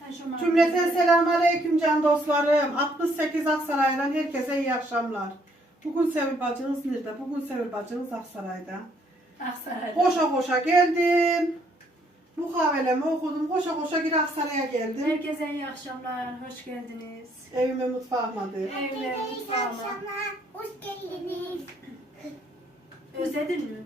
Cümleten selamünaleyküm can dostlarım. 68 Aksaray'dan herkese iyi akşamlar. Bugün Sevil bacınız nerede? Bugün Sevil bacınız Aksaray'da. Aksaray'da. Koşa koşa geldim. Mukavelemi okudum. Koşa koşa geri Aksaray'a geldim. Herkese iyi akşamlar, hoş geldiniz. Evime mutfağıma değil. Evime, mutfağıma. Hoş geldiniz. Özledin mi?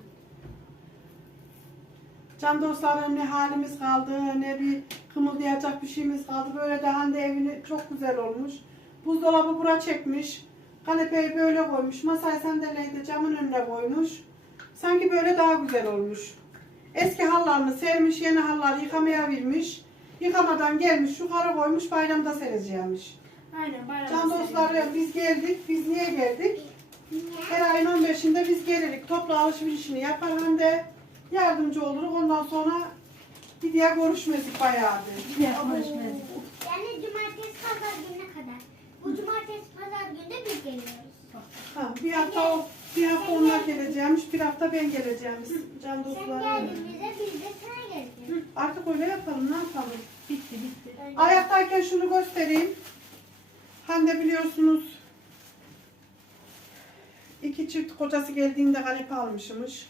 Can dostlarım, ne halimiz kaldı, ne bir kımıldayacak bir şeyimiz kaldı. Böyle de Hande evini çok güzel olmuş. Buzdolabı bura çekmiş. Kanepeyi böyle koymuş. Masayı sandalyeyi de camın önüne koymuş. Sanki böyle daha güzel olmuş. Eski hallarını sermiş, yeni halları yıkamaya vermiş. Yıkamadan gelmiş, yukarı koymuş, bayramda sereceğimiş. Aynen, bayram. Can dostlarım, biz geldik. Biz niye geldik? Her ayın 15'inde biz gelirik. Toplu alışverişini yapar, Hande yardımcı oluruz. Ondan sonra bir diğer görüşmedik bayağı. Konuşmayız. Yani cumartesi pazar gününe kadar. Bu cumartesi pazar günü biz geliyoruz. Ha, bir hafta onlar geleceğimiş, bir hafta ben geleceğimiz. Can Sen dostlarım. geldiğimizde biz de sana geleceğiz. Artık öyle yapalım, ne yapalım? Bitti. Ayaktayken şunu göstereyim. Hande biliyorsunuz 2 çift kocası geldiğinde kanepe almışmış.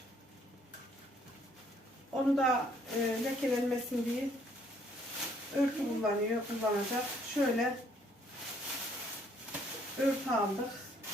Onu da lekelenmesin diye örtü kullanacak. Şöyle örtü aldık.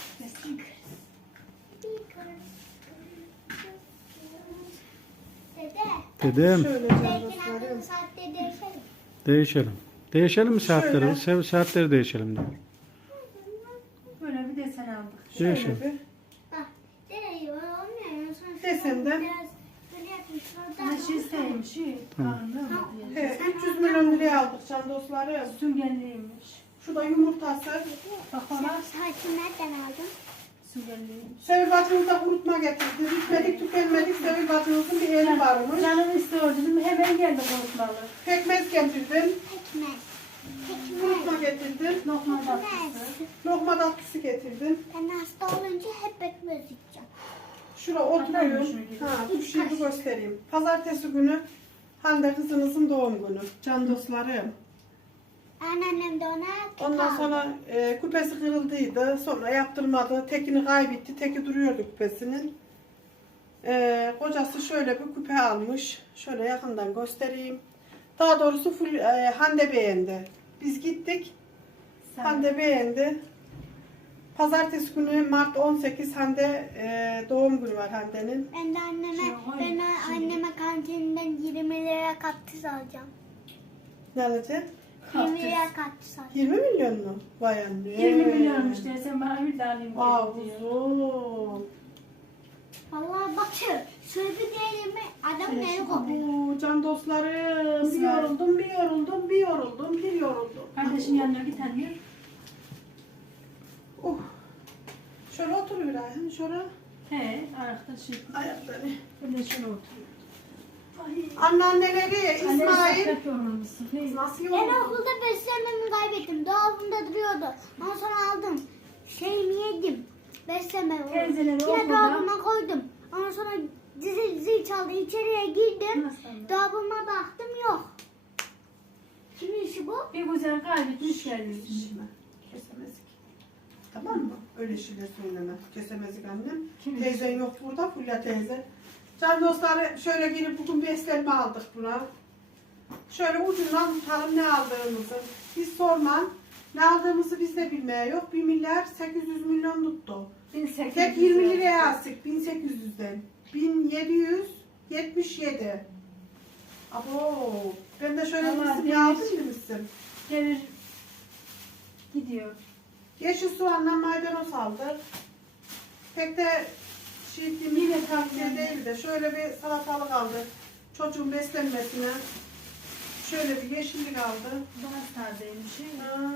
Dede. Dedem, Şöyle can Belki dostlarım. aldığım saatte değişelim. değişelim. Değişelim mi saatleri? Şöyle. Saatleri değişelim diyor. Böyle bir desen aldık. Değişelim. Şöyle bir. Bak. Dede olmuyor. Sonra Desenden. biraz böyle yapmış. Ama şey isteymiş, karnı He, 300 milyon liraya aldık can dostlarım. Süngenliymiş. Şu da yumurtası. Bak ona Saati nereden aldın? süngenliymiş. Sevil bacımıza kurutma getirdi. Bitmedik tükenmedik. Sevil bacımızın bir eli varmış. Canım istiyor dedim, hemen geldi korkmalı. Pekmez getirdim. Pekmez. Kurutma Pekmez. getirdim. Lokma tatlısı. Lokma tatlısı getirdim. Ben hasta olunca hep pekmez yiyeceğim. Şuraya oturuyorum. Ha, bu şeyi göstereyim. Pazartesi günü Hande kızınızın doğum günü. Can dostlarım. Anneannem de ona Ondan aldı. sonra küpesi kırıldıydı. Sonra yaptırmadı. Tekini kaybetti. Teki duruyordu küpesinin. Kocası şöyle bir küpe almış. Şöyle yakından göstereyim. Daha doğrusu Hande beğendi. Biz gittik. Hande beğendi. Pazartesi günü Mart 18 Hande doğum günü var Hande'nin. Ben de anneme kantinden 20 lira kaktüs alacağım. Ne alacak? 20 lira kaktüs alacağım. 20 milyon mu? Vay anne. 20 milyonmuş diyor, sen bana bir de alayım Aa diyor. kuzum. Vallahi bak şöyle bir diyelim mi? Adam neye kopuyor? Bu can dostlarım. Bir yoruldum, bir yoruldum, bir yoruldum, bir yoruldum. Kardeşin yanına bir tane yer. Şöyle otur bir ay. Şöyle He, ayakta şey. ayaklarını. Ben de şöyle oturuyorum. Anneanneleri İsmail. İsmail. Nasıl Ben yoruldu? okulda beslenmemi kaybettim. Dolabımda duruyordu. Ondan sonra aldım. Şeyimi yedim. Beslenme. Teyzeleri Yine okulda- dolabıma koydum. Ondan sonra zil çaldı. İçeriye girdim. Nasıl? Dolabıma baktım yok. Kimin işi bu? Bir güzel kaybetmiş gelmiş. Kesemezlik. Tamam mı? Öyle şeyler söyleme. Kesemezlik annem. Kimin? Teyzen yok burada. Fulya teyze. Can dostları şöyle girip bugün beslenme aldık buna. Şöyle ucundan tutalım ne aldığımızı. Biz sorman. Ne aldığımızı biz de bilmeye yok. 1 milyar 800 milyon tuttu. 1800 Tek 20 liraya aldık 1800'den. 1777. Abo. Ben de şöyle Vallahi misin değil. aldın demişsin. Devir gidiyor. Yeşil soğanla maydanoz aldık. Pek de yine tavsiye değil de şöyle bir salatalık aldık. Çocuğun beslenmesine. Şöyle bir yeşillik aldı. Daha tazeymiş. Ha.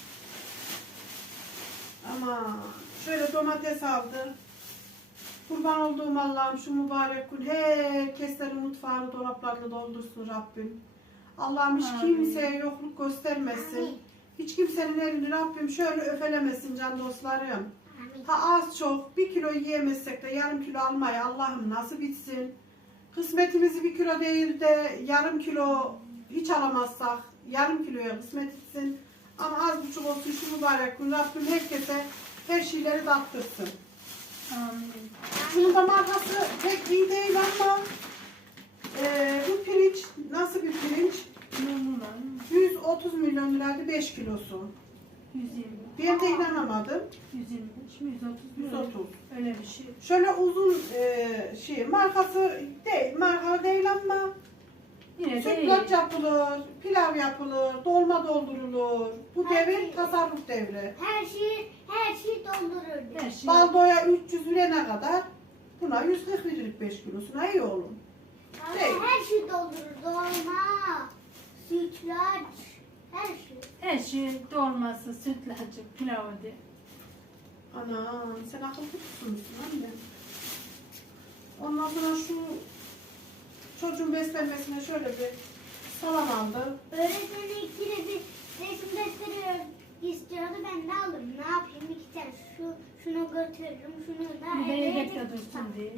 Ama şöyle domates aldı. Kurban olduğum Allah'ım şu mübarek gün herkeslerin mutfağını dolaplarını doldursun Rabbim. Allah'ım hiç Amin. kimseye yokluk göstermesin. Hiç kimsenin elini Rabbim şöyle öfelemesin can dostlarım. Ha az çok 1 kilo yiyemezsek de yarım kilo almayı Allah'ım nasip etsin. Kısmetimizi 1 kilo değil de yarım kilo hiç alamazsak yarım kiloya kısmet etsin. Ama az buçuk olsun şu mübarek gün. Rabbim herkese her şeyleri tattırsın. Amin. Şunun da markası pek iyi değil ama bu pirinç nasıl bir pirinç? Normal. 130 milyon liraydı 5 kilosu. 120. Ben de inanamadım. 125 mi? 130 mu? 130. Öyle bir şey. Şöyle uzun markası değil, markalı değil ama Yine de iyi. sütlaç yapılır, pilav yapılır, dolma doldurulur. Bu Her devir şey- tasarruf devri. Her şey doldururdu. Her şey. Baldoya 300 verene kadar buna 140 veririk 5 kilosuna iyi oğlum. Ama Şey- her şey doldurur. Dolma, sütlaç, her şey. Her şey dolması, sütlacı, pilavı de. Anam sen akıllı tutmuşsun anne. Ondan sonra şu çocuğun beslenmesine şöyle bir salam aldı. Öğretmeni ikide bir resim defteri istiyordu. Ben de aldım. Ne yapayım? İki tane şunu götürürüm. Şunu da Bir de eve yedekte götürürüm. dursun diye.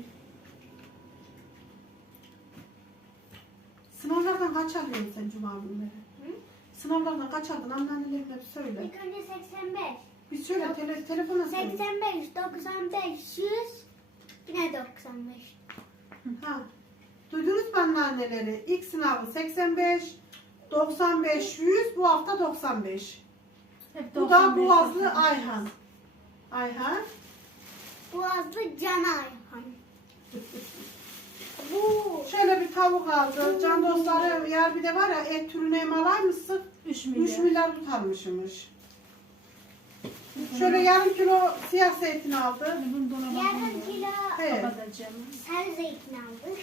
Sınavlardan kaç alıyorsun sen cuma günleri? Hı? Sınavlardan kaç aldın anneannelerine bir söyle. İlk önce 85. Bir söyle telefona söyle. 85, 95, 100. Yine 95. Ha. Duydunuz mu anneanneleri? İlk sınavı 85, 95, 100, bu hafta 95. Hep Bu da 95, Boğazlı 95. Ayhan. Ayhan. Boğazlı Can Ayhan. Bu Şöyle bir tavuk aldı. Can dostları yer bir de var ya et türüne emalaymışsın. 3 3 milyar. milyar tutarmışmış. Şöyle yarım kilo siyah zeytin aldı. Hani bunu dolaba yarım koyuyorum. kilo He. Kapatacağım. sarı zeytin aldık.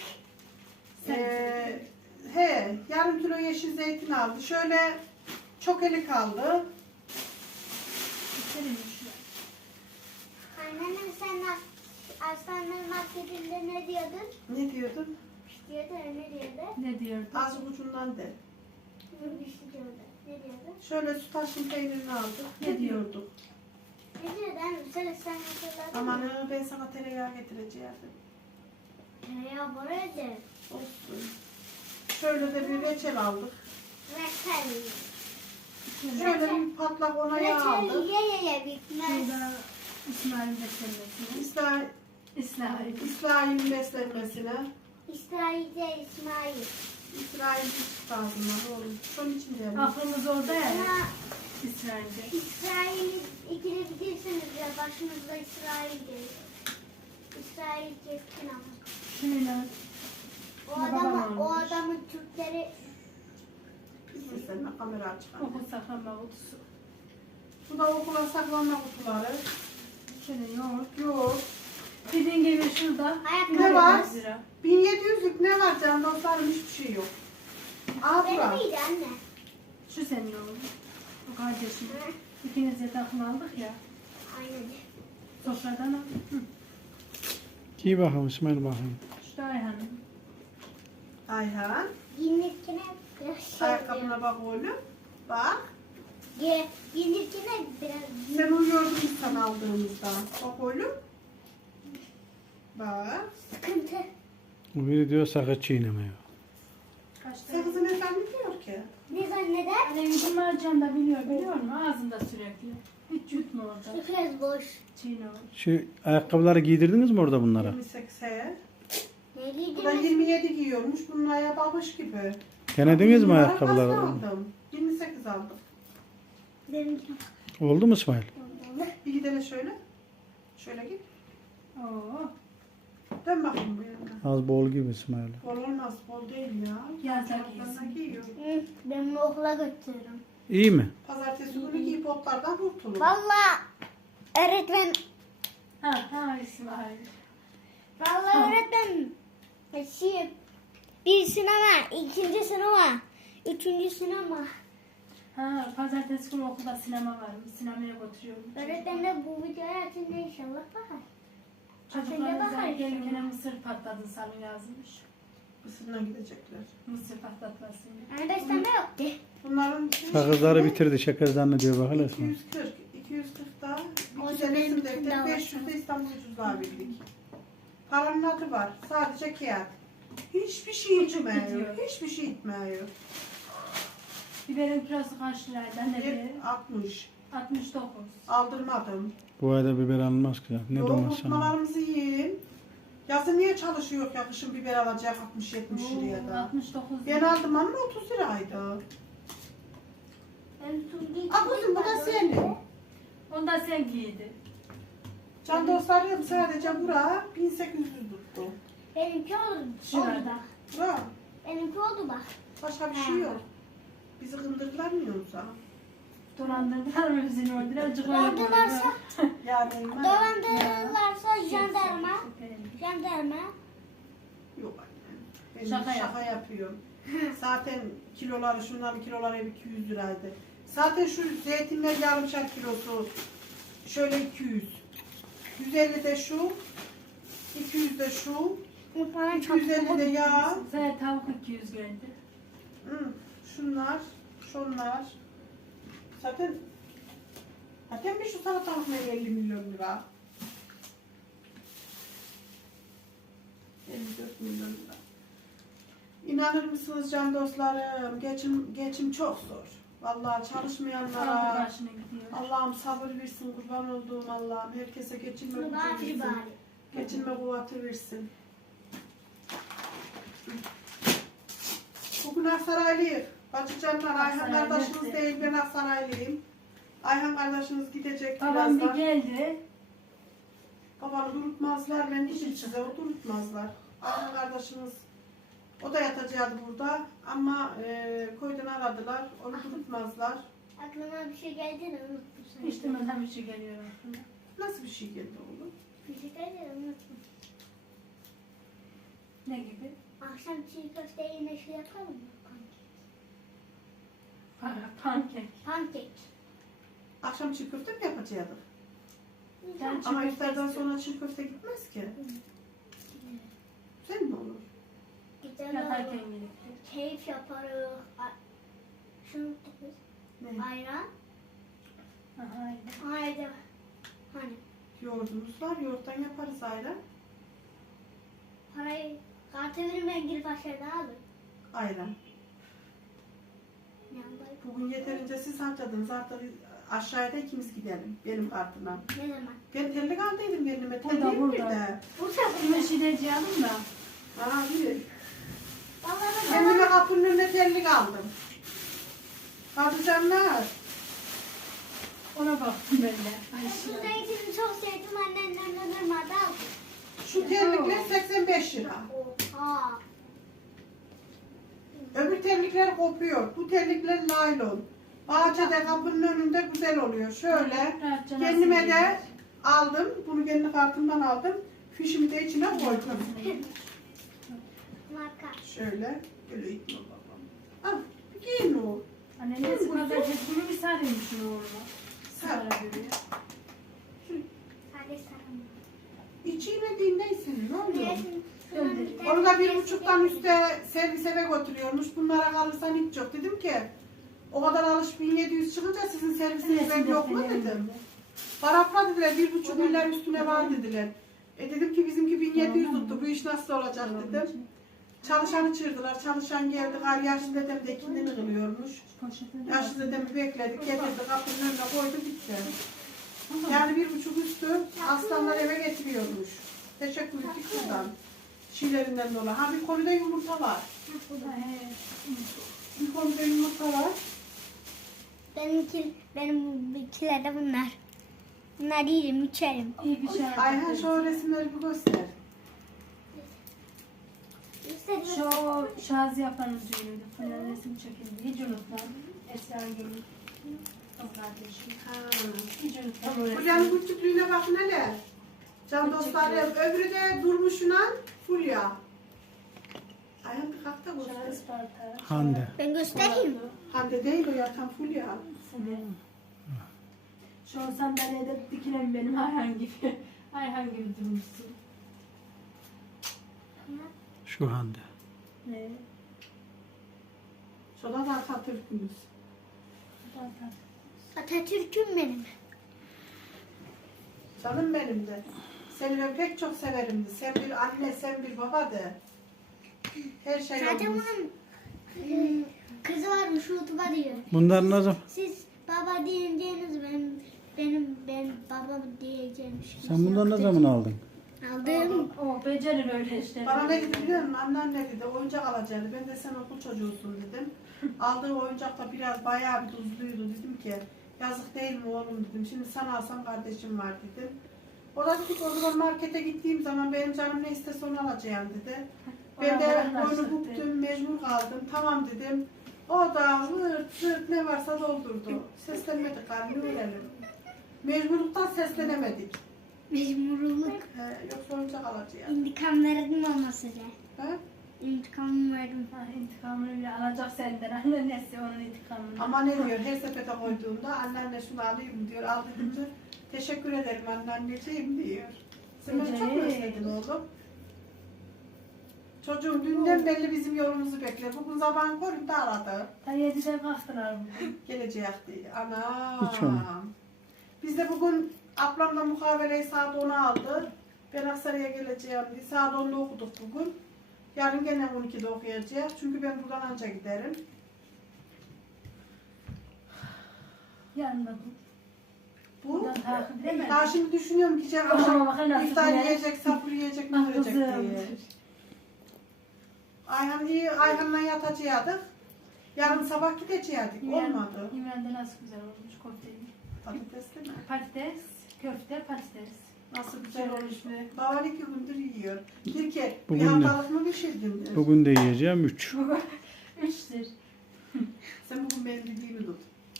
Yarım kilo yeşil zeytin aldı. Şöyle çok elik aldı. Bitirin şunu. Anneannem sen aslanların marketinde ne diyordun? Ne diyordun? Diyordu ne diyordu? Ne diyordu? Azıcık ucundan de. Bir şey diyordu. Ne diyordu? Şöyle sütaşın peynirini aldık. Ne Ne diyorduk? Ne diyordu anne? Sen hatırladın Aman mı? ben sana tereyağı getireceğim. Tereyağı buraya de. Olsun. Şöyle de bir reçel aldık. Reçel. Şöyle bir patlak ona yağ Reçel aldık. ye bitmez. Şurada İsmail'in beslenmesine. İsmail. İsrail'in beslenmesine. İsrail'de İsmail. İsrail çıktı ağzından oğlum. Şunun için de Aklımız orada ya. Ama İsrail'de. İsrail'i ikide bilirsiniz ya başımızda İsrail geliyor. İsrail keskin ama. Şöyle. O Ne babam adamı, o almış. adamın Türkleri İstersen kamera açık. Okul saklama kutusu. Bu da okula saklanma kutuları. Şöyle yoğurt. Yok. Dediğin gibi şurada. ayakkabı. Ne var? 100 lira. 1700'lük ne var canım dostlarım hiçbir şey yok. Aa Benim bura. miydi anne? Şu senin oğlum. Bu kardeşim. Hı, İkiniz de takım aldık ya. aynen. Sofradan al. Hı. İyi bakalım İsmail bakayım. Şu da Ayhan'ın. Ayhan. Giyinirkine biraz şey Ayakkabına bak oğlum. Bak. Giyinirkine biraz Sen uyuyordun biz sana aldığımızda. Bak oğlum. Bak. sıkıntı. Biri diyor sakız çiğnemiyor. Kaçta? Sakızın efendi diyor ki. Ne zanneder? Annem Cuma'can da biliyor musun? Ağzında sürekli. Hiç yutma orada. Biraz boş. Çiğne o. Şu ayakkabıları giydirdiniz mi orada bunlara? 28'e. Ne Bu da giydim? 27 giyiyormuş. Bunun ayağı babuş gibi. Denediniz mi Bunlara ayakkabıları? kaç aldım? 28 aldım. Benimki. Oldu mu İsmail? Bir gidelim şöyle. Şöyle git. Oo. Dön bakayım bu yana. Az bol gibi İsmail. Bol olmaz. Bol değil ya. Yazda Çoraplarına giysin. giyiyor. Hı, ben bunu okula götürürüm. İyi mi? Pazartesi günü giyip otlardan kurtulur. Valla öğretmen, Ha İsmail. valla öğretmen şey, bir sınava, ikinci sınava, üçüncü sınava. Ha pazartesi günü okulda sinema var. Sinemaya götürüyorum. Öğretmen de bu videoyu açınca inşallah bakar. Çocuklarınıza bakar gelirken inşallah. mısır patladın sana yazmış. Isırına gidecekler. Mısır patlatmasın. Yani beslenme yoktu. Bunların Sakızları bitirdi şeker zannediyor bakalım İsmail. 240. 240 da O bir da benim resim bütün defter davası. 500 de İstanbul Ucuzluğa Birlik. Paranın adı var. Sadece kağıt. Hiçbir şey Uçup itmiyor. gidiyor. Hiçbir şey itmiyor. Biberin kilosu kaç liraydı anne? Hep 60. 69. Aldırmadım. Bu ayda biber alınmaz ki. Ne Yoğurt domates alınır. kurtmalarımızı yiyin. Yazın niye çalışıyor ya kışın biber alacak 60-70 liraya da. 69. Ben aldım ama 30 liraydı. Ben Tungi'yi Aa kızım bu da senin. Onu da sen giydin. Can dostlarım sadece bura 1800 tuttu. Benimki oldu. Şurada. Bura Benimki oldu bak. başka bir şey yok. Bizi kındırdılar mı yoksa? Dolandırdılar mı bizi orada? Azıcık öyle Dolandırırlarsa, Yani dolandırırlarsa jandarma. Yok anne. Ben Şaka şaka yapıyorum. Zaten kiloları şunların kiloları hep 200 liraydı. Zaten şu zeytinler yarımşar kilosu şöyle 200. 150 de şu. 200 de şu. Bana 250 de yağ. Sen tavuk 200 geldi. Şunlar. Şunlar. Zaten bir şu salatalık ne 50 milyon lira. 54 milyon lira. İnanır mısınız can dostlarım? Geçim çok zor. Vallahi Sağlık çalışmayanlara başına gidiyor. Allah'ım sabır versin, kurban olduğum Allah'ım. Herkese geçinme Bunu gücü bana versin. bari. Geçinme kuvveti versin. Bugün Aksaraylıyız. Bacı canlar, Ayhan Aksaray, kardeşiniz evet. değil, ben Aksaraylıyım. Ayhan kardeşiniz gidecek Babam bir birazdan. geldi. Babanı durutmazlar, ben işim size, o durutmazlar. Ayhan kardeşiniz, o da yatacaktı burada ama köyden aradılar, onu durutmazlar. Aklıma bir şey geldi de unuttum. sen. Hiç demeden bir şey geliyor aklıma. Nasıl bir şey geldi oğlum? Bir şey geldi de unuttum. Ne gibi? Akşam çiğ köfte yine şey yapalım mı? Pankek. Pankek. Akşam çiğ köfte mi yapacaktık? Ben çiğ Ama köfte iftardan istiyorum. sonra çiğ köfte gitmez ki. Güzel mi olur? Güzel Yatarken olur. yedik. Keyif yaparız. Şunu tutuyoruz. Ne? Ayran. Aha, aynen. Ayran. Hani Yoğurdumuz var, yoğurttan yaparız ayran. parayı kartı verin ben girip aşağıda alırım. Ayran. Yani Bugün yeterince siz harcadınız. Artık aşağıda ikimiz gidelim benim kartıma. ne zaman? Ben terlik aldıydım kendime. Burada, Terliğim bir burada. de. Burada Güneş ilacı aldım da. Aa bir. Vallahi Kendime kapının önüne terlik aldım. Hadi canlar. Ona baktım ben de. bu zeytini çok sevdim annemden dönermedi aldım. Şu terlikler 85 lira. Oha. Öbür terlikler kopuyor. Bu terlikler naylon. Bahçede kapının önünde güzel oluyor. Şöyle Rahatça kendime nasıl de aldım. Bunu kendi kartımdan aldım. Fişimi de içine koydum. Marka. Şöyle. Böyle itme babam. Al. Giyin o. Anne ne kadar bunu bir sarayım şunu oğluma. Sar. Sara görüyor. Sadece sarım. İçine dinleysin. Ne oluyor? Şundan Onu da 1,5'tan üstte servis eve götürüyormuş. Bunlara kalırsan hiç yok. Dedim ki o kadar alış 1700 çıkınca sizin servisiniz ev yok mu dedim. Parafla dediler 1,5 milyar üstüne var dediler. Dedim ki bizimki 1700 tuttu. Bu iş nasıl olacak dedim. Çalışanı çığırdılar. Çalışan geldi. Kar yaşlı dedem de ikindini kılıyormuş. Yaşlı dedemi bekledik. Getirdi kapının önüne koydu gitti. Yani 1,5 üstü aslanlar eve getiriyormuş. Teşekkür ettik buradan. Şeylerinden dolayı. Ha bir konuda yumurta var. Bir konuda yumurta var. Benimkiler de bunlar. Bunlar yerim, içerim. İyi bir şey Ayhan şu resimleri bir göster. Şu Şazi yapanın düğünüydü. Falan resim çekildi. Hiç unutmam. Esra'nın günü. Kız kardeşim. Hiç unutmam o Fulya'nın resmi. küçüklüğüne bakın hele. Can dostlarım. Öbürü de Durmuş'una Fulya. Ayhan bir kalk da göster. Şazi Sparta. Hande. Ben göstereyim. Hande değil o yatan Fulya. Şu an sandalyede dikilen benim Ayhan gibi. Ayhan gibi durmuşsun. Şu Hande. Ne? Şurada da Atatürk'ümüz. Atatürk'üm benim. Canım benim de. Seni ben pek çok severim de. Sen bir anne, sen bir baba de. Her şey Zaten olmuş. bunun kızı varmış YouTube'a diyor. Bunlar ne zaman? Siz baba diyeceğiniz ben baba diyeceğim. Sen bundan ne zaman aldın? Aldım. O becerir öyle işte. Bana ne dedi biliyor musun? Annem ne dedi? Oyuncak alacaktı. Ben de sen okul çocuğusun dedim. Aldığı oyuncak da biraz bayağı bir tuzluydu. Dedim ki yazık değil mi oğlum dedim. Şimdi sana alsam kardeşim var dedim. O da dedi ki o zaman markete gittiğim zaman benim canım ne istese onu alacağım dedi. Ben de boynu buktum, mecbur kaldım. Tamam dedim. O da vırt zırt ne varsa doldurdu. Seslenmedik abi, ne verelim. Mecburluktan seslenemedik. Mecburluk. Yoksa oyuncak alacağım. İntikam verdim ama size. He? İntikam verdim. Ha, intikamını bile alacak senden. Annesi onun intikamını. Ama ne diyor, her sepete koyduğunda anneanne şunu alayım diyor. Al dedim de teşekkür ederim anneanneciğim diyor. Sen beni çok mu özledin oğlum? Çocuğum dünden belli bizim yolumuzu bekler. Bugün sabahın köründe aradı. Ta 7'de kalktılar bugün. Gelecek diye. Hiç olmaz. Anam. Biz de bugün ablamla mukaveleyi saat 10'a aldı. Ben Aksaray'a geleceğim diye. Saat 10'da okuduk bugün. Yarın gene 12'de okuyacağız. Çünkü ben buradan anca giderim. Yanında bu. Bu. Buradan takip edemedim. Daha şimdi düşünüyorum ki Cem Ama akşam bakın nasıl iftar güzel. yiyecek, sahur yiyecek, ne Ah yiyecek kızım. diye. Ayhan'la yatacaktık. Yarın sabah gidecektik. Olmadı. İmran'da nasıl güzel olmuş köfteyi. Patates değil mi? Patates, köfte, patates. Nasıl güzel olmuş be. Babam 2 gündür yiyor. Dir ki bir Bugün de. haftalık mı pişirdin? Der. Bugün de yiyeceğim 3. 3'tür. Sen bugün benim dediğimi tut.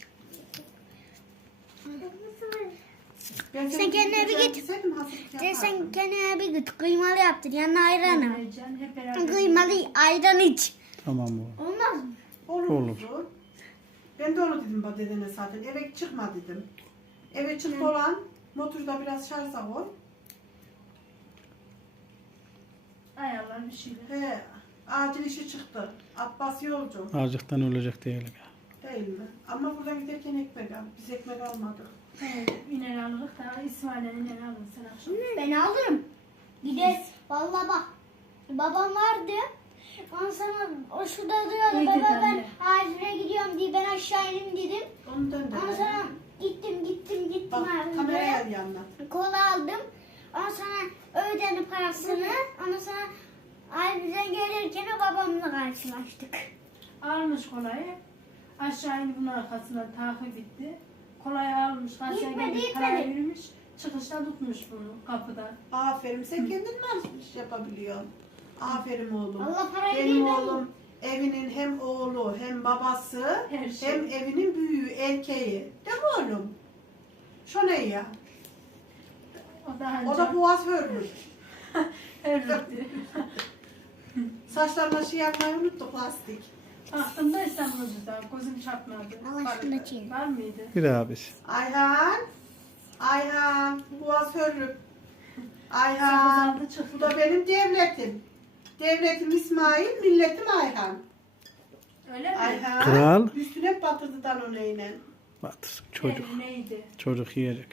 Ben Sen kendine bir git. gitseydim hazırlık Sen yapardım. kendine bir git. Kıymalı yaptır. Yanına ayran al. Can hep beraber. Kıymalı ayran iç. Tamam bu. Olmaz mı? Olur. Olur. Olur. Ben de onu dedim dedene zaten. Eve çıkma dedim. Eve çıktı olan motorda biraz şarja koy. Ayarlar bir şeyler. He, acil işi çıktı. Abbas yolcu. Acıktan ölecek diyelim ya. Değil mi? Ama buradan giderken ekmek al. Biz ekmek almadık. İner alırız da İsmail'e iner alın sen akşam. Ben alırım. Gider. Vallahi bak. Babam vardı. Ondan sonra o şurada duruyordu. İyi Baba dedin ben anne. acile gidiyorum diye ben aşağı ineyim dedim. Onu döndür. Ondan sonra gittim Bak abi. kameraya al yanına. Kola aldım. Ondan sonra ödedim parasını. Ondan sonra aileden gelirken o babamla karşılaştık. Almış kolayı. Aşağı indi bunun arkasından takip etti. Kolayı almış. Karşıya Gitmedi, gelmiş. gitmedi. Parayı vermiş. Çıkışta tutmuş bunu kapıda. Aferin. Sen kendin mi iş yapabiliyorsun? Aferin oğlum. Allah parayı Benim verdi. oğlum evinin hem oğlu hem babası Her şey. hem evinin büyüğü erkeği. Değil mi oğlum? Şu ne ya? O da O da boğaz hörmüş. Örüktü. Saçlarına şey yapmayı unuttuk lastik. Aklımda İstanbul'da güzel. Gözüm çarpmadı. Allah şunu çiğne. Var mıydı? Bir abisi. Ayhan, boğaz hörrüm. Ayhan, Sakızaldı çıktı. bu da benim devletim. Devletim İsmail, milletim Ayhan. Öyle mi? Ayhan, Kral. üstüne batırdı danoneyle. Batırsın çocuk. Neydi? Çocuk yiyecek.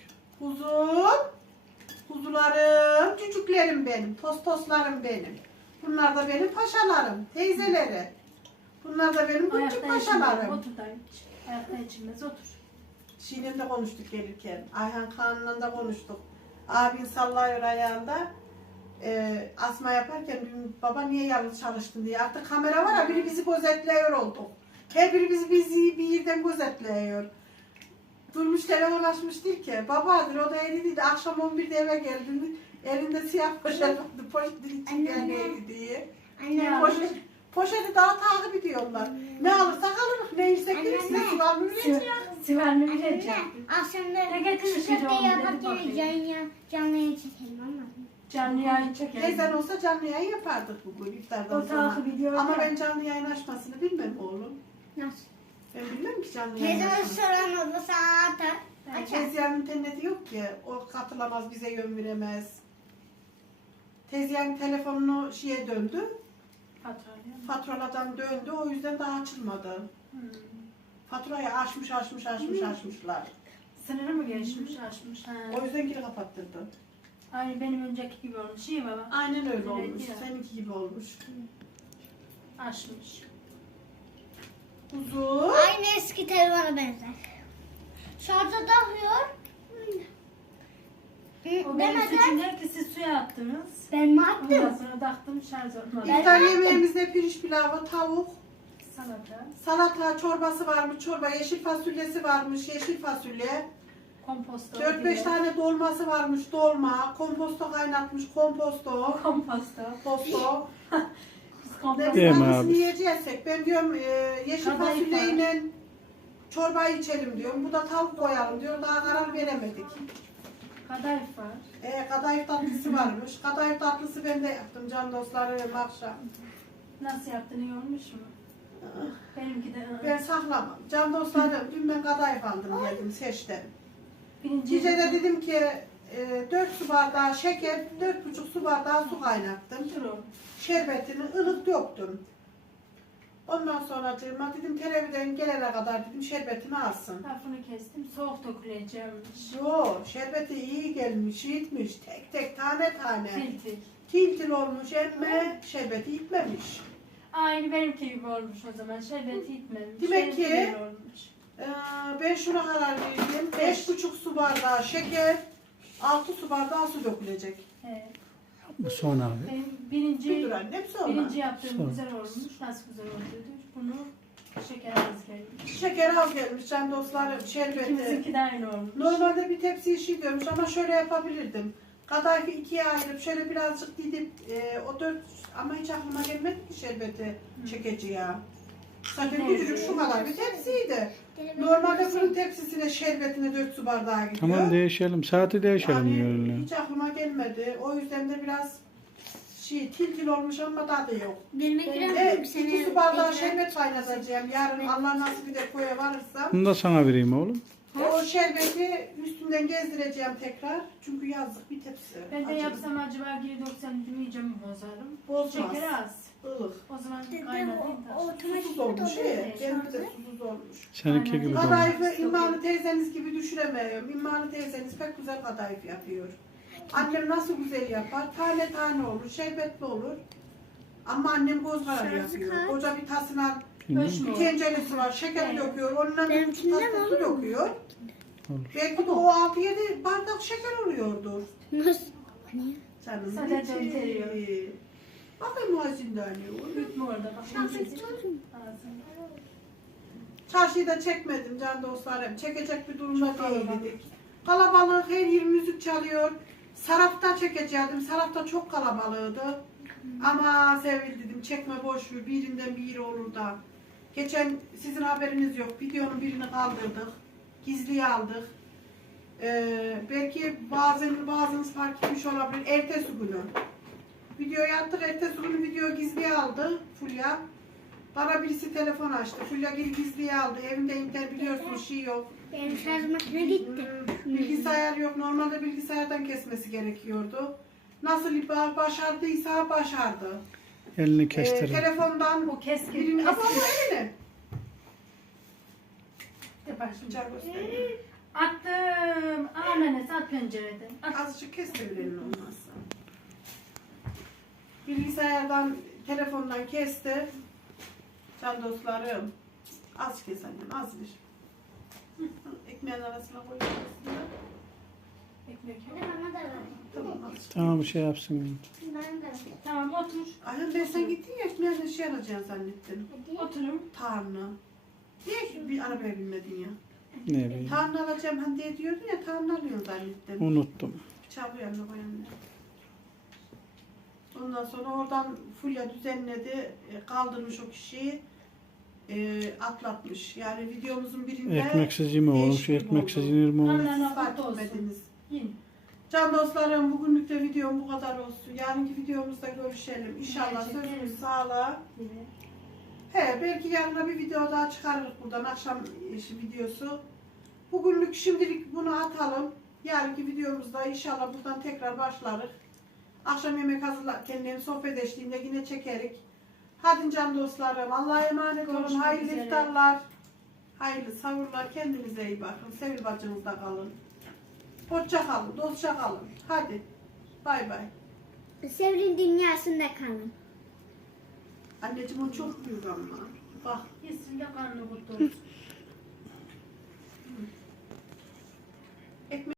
Kuzularım, cücüklerim benim, postoslarım benim. Bunlar da benim paşalarım, teyzeleri. Bunlar da benim küçük Ayakta içilmez. paşalarım. Otur da iç. Ayakta içilmez. Otur. Şii'yle de konuştuk gelirken. Ayhan Kaan'la da konuştuk. Abin sallıyor ayağında. Asma yaparken dün baba niye yalnız çalıştın diye. Artık kamera var ya biri bizi gözetliyor olduk. Her biri bizi bir yerden gözetliyor. Durmuş telefon açmış değil ki. Babadır o da elindeydi. Akşam 11'de eve geldi. Elinde siyah poşet vardı. Poşetin içinde Anne. neydi diye. Anne. Poşeti daha takip ediyorlar. Ne alırsak alırız. Ne yersek Anne, yeriz. Ne anne. sular mı yiyeceğiz? Siver mi Anne, bilecek? akşamda Ne getirmiş köfte hocam, dedi yaparken bakayım. canlı yayın çekelim ama. Canlı yayın çekelim. Teyzen olsa canlı yayın yapardık bugün iftardan O sonra. takip ediyor. Ama ben canlı yayın açmasını bilmem oğlum. Nasıl? Ben bilmem ki canlı yayın Teyze açmasını. soran oldu sana atar. Açar. Teyzenin interneti yok ki. O katılamaz, bize yön veremez. Teyzenin telefonunu şeye döndü. Hatırlıyor. Faturalardan döndü. O yüzden daha açılmadı. Faturayı açmışlar. Sınırı mı geçmiş, açmış? Ha. O yüzden geri kapattırdı. Aynı benim önceki gibi olmuş. İyi baba. Aynen öyle Evet, olmuş. ya. Seninki gibi olmuş. Açmış. Kuzu. Aynı eski telefona benzer. Şarja takıyor. O benim suçum değil ki siz suya attınız. Ben mi Ondan attım? sonra taktım şarj olmadı. İftar yemeğimizde pirinç pilavı, tavuk, Salata, salata, çorbası varmış, çorba, yeşil fasulyesi varmış, yeşil fasulye. komposto. 4-5 tane dolması varmış, dolma, komposto kaynatmış, komposto, Komposto. posto. Biz Ne komposto. biz Değil mi hangisini abi? yiyeceksek, ben diyorum yeşil Kadayıf fasulyeyle çorbayı içelim diyorum, bu da tavuk koyalım diyor, daha karar veremedik. Kadayıf var. Kadayıf tatlısı varmış, kadayıf tatlısı ben de yaptım can dostlarım akşam. Nasıl yaptın, iyi olmuş mu? Benimki de Ben saklamam. Can dostlarım, dün ben kadayıf aldım geldim, seçtim. birinci Cice de dedim ki 4 su bardağı şeker, 4,5 su bardağı su kaynattım. Durur. Şerbetini ılık döktüm. Ondan sonra dedim televizyon gelene kadar dedim şerbetini alsın. Lafını kestim. Soğuk döküleceğimmiş. Yo, şerbeti iyi gelmiş, gitmiş, tek tek tane tane. Tiltil. Tiltil olmuş emme, şerbeti gitmemiş. Aynı benimki gibi olmuş o zaman. Şerbeti gitmemiş. Demek ki- Benimki böyle olmuş. Ben şuna karar verdim, 5,5 su bardağı şeker, 6 su bardağı su dökülecek. Evet. Bu son abi. Benim Bir dur annem sonra. birinci yaptığım Sonra. güzel olmuş. Nasıl güzel oldu? Bunu şeker az gelmiş. Şeker az gelmiş can dostlarım, şerbeti. İkimizinki de aynı olmuş. Normalde bir tepsi işi diyormuş ama şöyle yapabilirdim. Kadayıfı ikiye ayırıp şöyle birazcık didip o 4 ama hiç aklıma gelmedi ki şerbeti çekeceği. Zaten küçücük şu kadar bir tepsiydi. Normalde fırın tepsisine şerbetine 4 su bardağı gidiyor. Tamam değişelim. Saati değişelim Yani diyorlar. hiç aklıma gelmedi. O yüzden de biraz tiltil olmuş ama tadı yok. Benim Ve ekranım 2 su bardağı şerbet kaynatacağım. Yarın Allah nasip eder koya varırsam. Bunu da sana vereyim oğlum. O şerbeti üstünden gezdireceğim tekrar. Çünkü yazlık bir tepsi. Ben de Acı. yapsam acaba geri 90 yiyeceğim mi bozarım? Bozmaz. Şeker az. Ilık. O zaman kaynatayım da. Susuz olmuş. Benim de susuz olmuş. Seninki gibi de olmuş. Kadayıfı İmmanı teyzeniz gibi düşüremiyorum. İmmanı teyzeniz pek güzel kadayıf yapıyor. Annem nasıl güzel yapar? Tane tane olur, şerbetli olur. Ama annem göz kararı yapıyor. Koca bir tasına Bilmiyorum. Ölçme bir o. tenceresi var, şeker döküyor. Onunla bir Benimkinde mi tatlı su döküyor. Olur. Belki de o 6-7 bardak şeker oluyordur. Nasıl? Canım Sadece içi. öteriyor. Bakayım o zindani. Yutma orada bak. Ağzını. Çarşıyı da çekmedim can dostlarım. Çekecek bir durumda Çok kalabalık. değildik. Kalabalık, her yer müzik çalıyor. Sarafta çekecektim. Sarafta çok kalabalığıydı. Ama Sevil dedim çekme boş ver. Birinden biri olur da. Geçen sizin haberiniz yok. Videonun birini kaldırdık. Gizliye aldık. Belki bazınız fark etmiş olabilir. Ertesi günü. Videoyu attık. Ertesi günü video gizliye aldı Fulya. Bana birisi telefon açtı. Fulya gizliye aldı. Evimde internet biliyorsunuz şey yok. Benim şarj makine gitti. Bilgisayar yok. Normalde bilgisayardan kesmesi gerekiyordu. Nasıl başardıysa başardı. Elini kestirin. Telefondan O keskin. birini... Ama bu elini. Yapar şimdi. Çak göstereyim. Attım. Amenes at pencereden. At. Azıcık kestir elini olmazsa. Bilgisayardan, telefondan kesti. Can dostlarım. Az kes annem, az ver. Ekmeğin arasına koyuyorsun. Ekmek Hadi yok. bana da ver. Tamam azıcık. Tamam bir şey yapsın. Bana da ver. Tamam otur. Ayhan ben sen gittin ya ekmeğine şey alacaksın zannettim. Hadi. Oturun. Tarnı. Niye ki bir arabaya binmedin ya? Ne bileyim. Tarnı alacağım hani diye diyordun ya tarnı alıyorsun zannettim. Unuttum. Çalıyor yanına koyanlar. Ondan sonra oradan Fulya düzenledi, kaldırmış o kişiyi, atlatmış. Yani videomuzun birinde Ekmeksiz yeme oğlum. Şu değişiklik ekmeksiz oldu. yenir mi oğlum? Aynen. Siz fark Afiyet olsun. etmediniz. Yiyin. Can dostlarım bugünlük de videom bu kadar olsun. Yarınki videomuzda görüşelim. İnşallah Gerçekten. sözümüz sağlığa. Yine. He, belki yarına bir video daha çıkarırız buradan akşam videosu. Bugünlük şimdilik bunu atalım. Yarınki videomuzda inşallah buradan tekrar başlarız. Akşam yemek hazırlarken hem sohbet eşliğinde yine çekerik. Hadi can dostlarım Allah'a emanet olun. Görüşmek Hayırlı üzere. iftarlar. Hayırlı sahurlar. Kendinize iyi bakın. Sevil bacınızda kalın. Hoşça kalın. Dostça kalın. Hadi. Bay bay. Sevgili dünyasında kalın. Anneciğim o çok büyük ama. Bak. Yesin de karnı kurtulsun. Ekmek